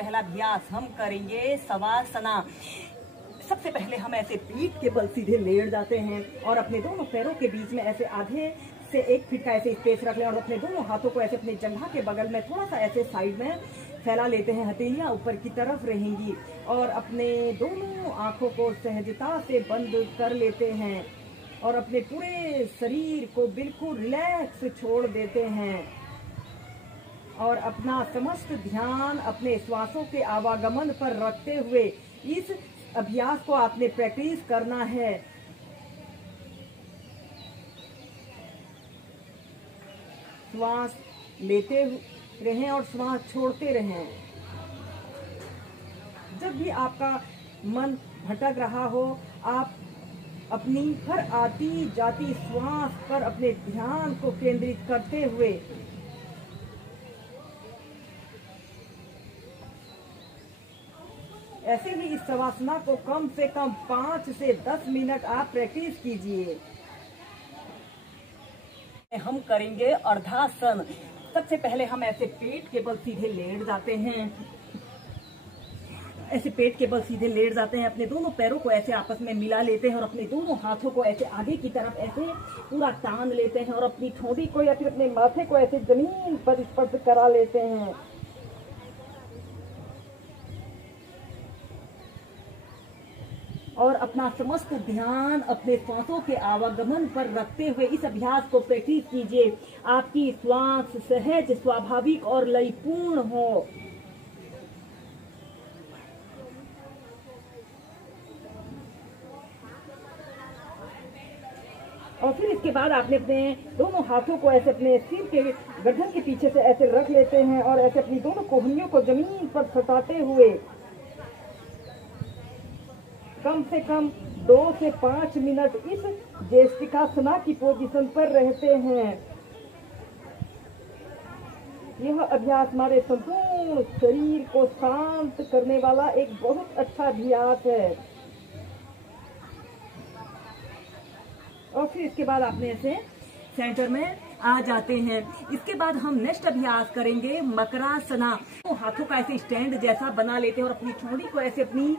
पहला अभ्यास हम करेंगे शवासना। सबसे पहले हम ऐसे पीठ के बल सीधे लेट जाते हैं और अपने दोनों पैरों के बीच में ऐसे आधे से 1 फीट का ऐसे स्पेस रख लें और अपने दोनों हाथों को ऐसे अपनी जंघा के बगल में थोड़ा सा ऐसे साइड में फैला लेते हैं। हथेलियां ऊपर की तरफ रहेंगी और अपने दोनों आंखों को सहजता से बंद कर लेते हैं और अपने पूरे शरीर को बिल्कुल रिलैक्स छोड़ देते हैं और अपना समस्त ध्यान अपने श्वासों के आवागमन पर रखते हुए इस अभ्यास को आपने प्रैक्टिस करना है। श्वास लेते रहें और श्वास छोड़ते रहें। जब भी आपका मन भटक रहा हो, आप अपनी हर आती जाती श्वास पर अपने ध्यान को केंद्रित करते हुए ऐसे ही इस शवासना को कम से कम 5 से 10 मिनट आप प्रैक्टिस कीजिए। हम करेंगे अर्धासन। सबसे पहले हम ऐसे पेट के बल सीधे लेट जाते हैं। ऐसे पेट के बल सीधे लेट जाते हैं, अपने दोनों पैरों को ऐसे आपस में मिला लेते हैं और अपने दोनों हाथों को ऐसे आगे की तरफ ऐसे पूरा तान लेते हैं और अपनी ठोड़ी को या फिर अपने माथे को ऐसे जमीन पर स्पर्श करा लेते हैं। और अपना समस्त ध्यान अपने श्वासों के आवागमन पर रखते हुए इस अभ्यास को प्रैक्टिस कीजिए। आपकी श्वास सहज, स्वाभाविक और लयपूर्ण हो। और फिर इसके बाद आपने अपने दोनों हाथों को ऐसे अपने सिर के गर्दन के पीछे से ऐसे रख लेते हैं और ऐसे अपनी दोनों कोहनियों को जमीन पर सटाते हुए कम से कम 2 से 5 मिनट इस ज्येष्ठिकासना की पोजीशन पर रहते हैं। यह अभ्यास हमारे संपूर्ण शरीर को शांत करने वाला एक बहुत अच्छा अभ्यास है। और फिर इसके बाद आपने ऐसे सेंटर में आ जाते हैं। इसके बाद हम नेक्स्ट अभ्यास करेंगे मकरासना। तो हाथों का ऐसे स्टैंड जैसा बना लेते हैं और अपनी ठोड़ी को ऐसे अपनी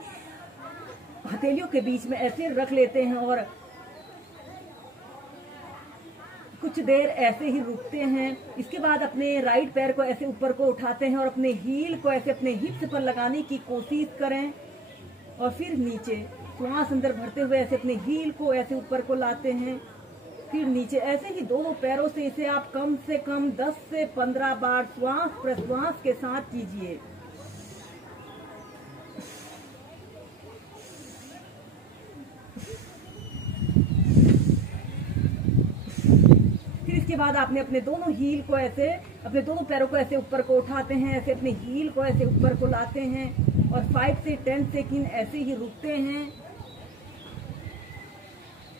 हथेलियों के बीच में ऐसे रख लेते हैं और कुछ देर ऐसे ही रुकते हैं। इसके बाद अपने राइट पैर को ऐसे ऊपर को उठाते हैं और अपने हील को ऐसे अपने हिप्स पर लगाने की कोशिश करें और फिर नीचे श्वास अंदर भरते हुए ऐसे अपने हील को ऐसे ऊपर को लाते हैं, फिर नीचे। ऐसे ही दोनों पैरों से इसे आप कम से कम 10 से 15 बार श्वास प्रश्वास के साथ कीजिए। इसके बाद आपने अपने दोनों हील को ऐसे अपने दोनों पैरों को ऐसे ऊपर को उठाते हैं, ऐसे अपने हील को ऐसे ऊपर को लाते हैं और 5 से 10 सेकंड ऐसे ही रुकते हैं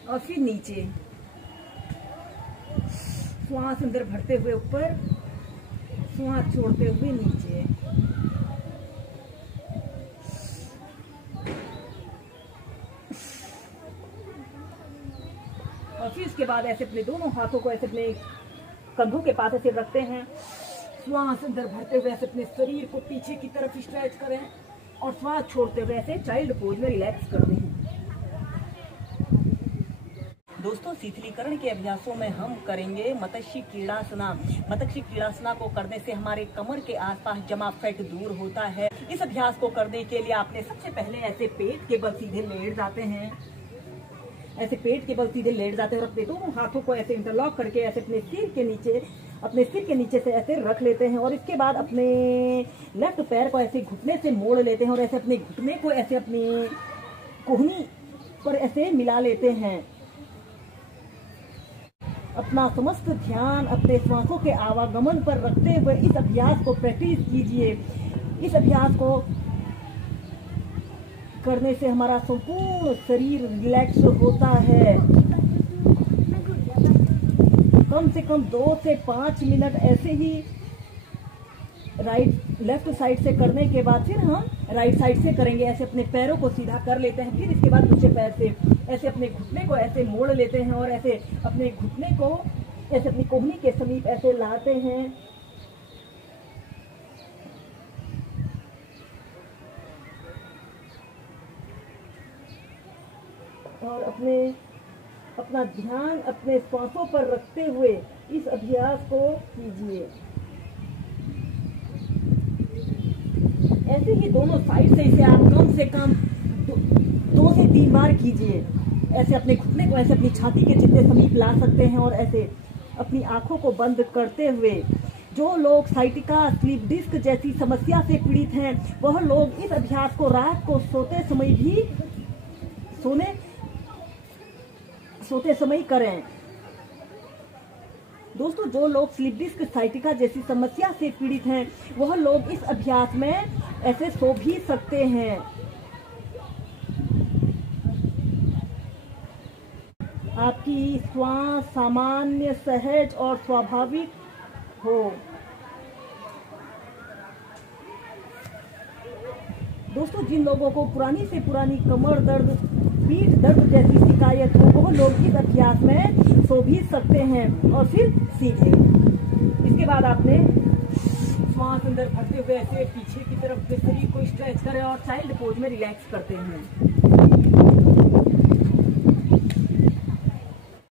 और फिर नीचे श्वास अंदर भरते हुए ऊपर, श्वास छोड़ते हुए नीचे। और फिर इसके बाद ऐसे अपने दोनों हाथों को ऐसे अपने कंधों के पास ऐसे रखते हैं, श्वास अंदर भरते हुए ऐसे अपने शरीर को पीछे की तरफ स्ट्रेच करें और श्वास छोड़ते हुए ऐसे चाइल्ड पोज में रिलैक्स करते हैं। दोस्तों, शिथिलीकरण के अभ्यासों में हम करेंगे मत्स्य क्रीड़ासना। मत्स्य क्रीड़ासना को करने से हमारे कमर के आसपास जमा फैट दूर होता है। इस अभ्यास को करने के लिए आपने सबसे पहले ऐसे पेट के बल सीधे लेट जाते हैं। ऐसे पेट के बल सीधे लेट जाते हैं और अपने दोनों हाथों को ऐसे इंटरलॉक करके ऐसे अपने सिर के नीचे से ऐसे रख लेते हैं और इसके बाद अपने लेफ्ट पैर को ऐसे घुटने से मोड़ लेते हैं और ऐसे अपने घुटने को ऐसे अपनी कोहनी पर ऐसे मिला लेते हैं। अपना समस्त ध्यान अपने श्वासों के आवागमन पर रखते हुए इस अभ्यास को प्रैक्टिस कीजिए। इस अभ्यास को करने से हमारा संपूर्ण शरीर रिलैक्स होता है। कम से कम 2 से 5 मिनट ऐसे ही लेफ्ट साइड से करने के बाद फिर हम राइट साइड से करेंगे। ऐसे अपने पैरों को सीधा कर लेते हैं, फिर इसके बाद दूसरे पैर से ऐसे अपने घुटने को ऐसे मोड़ लेते हैं और ऐसे अपने घुटने को ऐसे अपनी कोहनी के समीप ऐसे लाते हैं और अपना ध्यान अपने श्वासों पर रखते हुए इस अभ्यास को कीजिए। ऐसे ही दोनों साइड से इसे आप कम से कम 2 से 3 बार कीजिए। ऐसे अपने घुटने को ऐसे अपनी छाती के जितने समीप ला सकते हैं और ऐसे अपनी आंखों को बंद करते हुए। जो लोग साइटिका, स्लीप डिस्क जैसी समस्या से पीड़ित हैं, वह लोग इस अभ्यास को रात को सोते समय करें। दोस्तों, जो लोग स्लीप डिस्क, साइटिका जैसी समस्या से पीड़ित हैं, वह लोग इस अभ्यास में ऐसे सो भी सकते हैं। आपकी श्वास सामान्य, सहज और स्वाभाविक हो। दोस्तों, जिन लोगों को पुरानी से पुरानी कमर दर्द, पीठ दर्द जैसी शिकायत हो, वो लोग इस अभ्यास में सो भी सकते हैं। और फिर सीधे इसके बाद आपने श्वास अंदर भरते हुए ऐसे पीछे की तरफ शरीर को स्ट्रेच करें और चाइल्ड पोज में रिलैक्स करते हैं।